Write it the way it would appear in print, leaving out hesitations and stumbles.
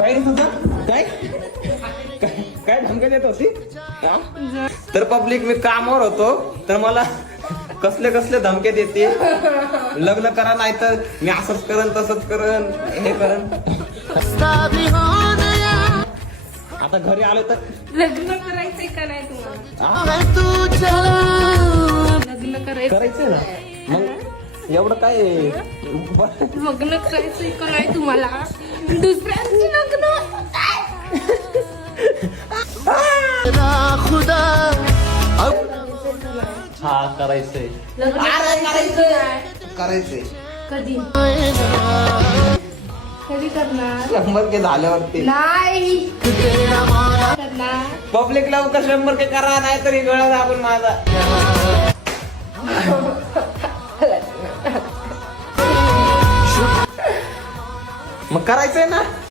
काय रे तुझं काय काय धमकी देत होती हा? तर पब्लिक मी कामावर होतो तर मला कसले कसले धमके देते लग्न करा नाही तर मी असंच करन तसंच करन हे करन. आता घरी आलो तर लग्न करायचंय का नाही तुम्हाला? लग्न करायचंय ना मग एवढं काय लग्न करायचंय का नाही तुम्हाला? दुसऱ्यांची लग्न हा करायचंय करायचंय कधी कधी करणार? 100K झाल्यावरती नाही करणार. पब्लिक लवकर 100K करा नाही तरी गळा दाबून माझा. मग करायचंय ना.